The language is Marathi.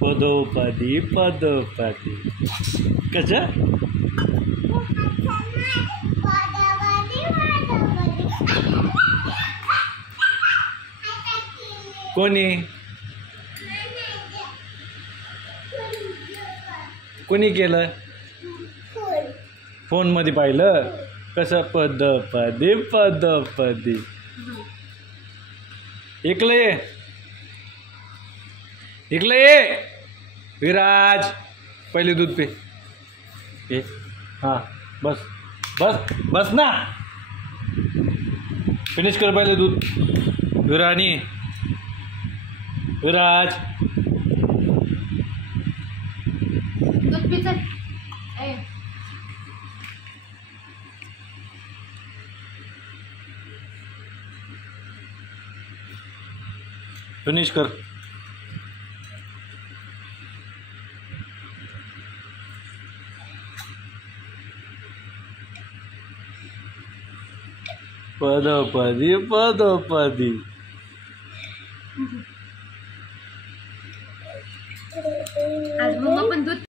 पदोपदी पदोपदी कशा कोणी कोणी केलं फोन मध्ये पाहिलं कसं पदोपदी पदोपदी इकडे ये विराज पहिले दूध पे हाँ बस बस बस ना फिनिश कर पहिले दूध विरानी विराज दूध पी चल फिनिश कर पदोपदी पदोपदी आज मम्मा पण दूध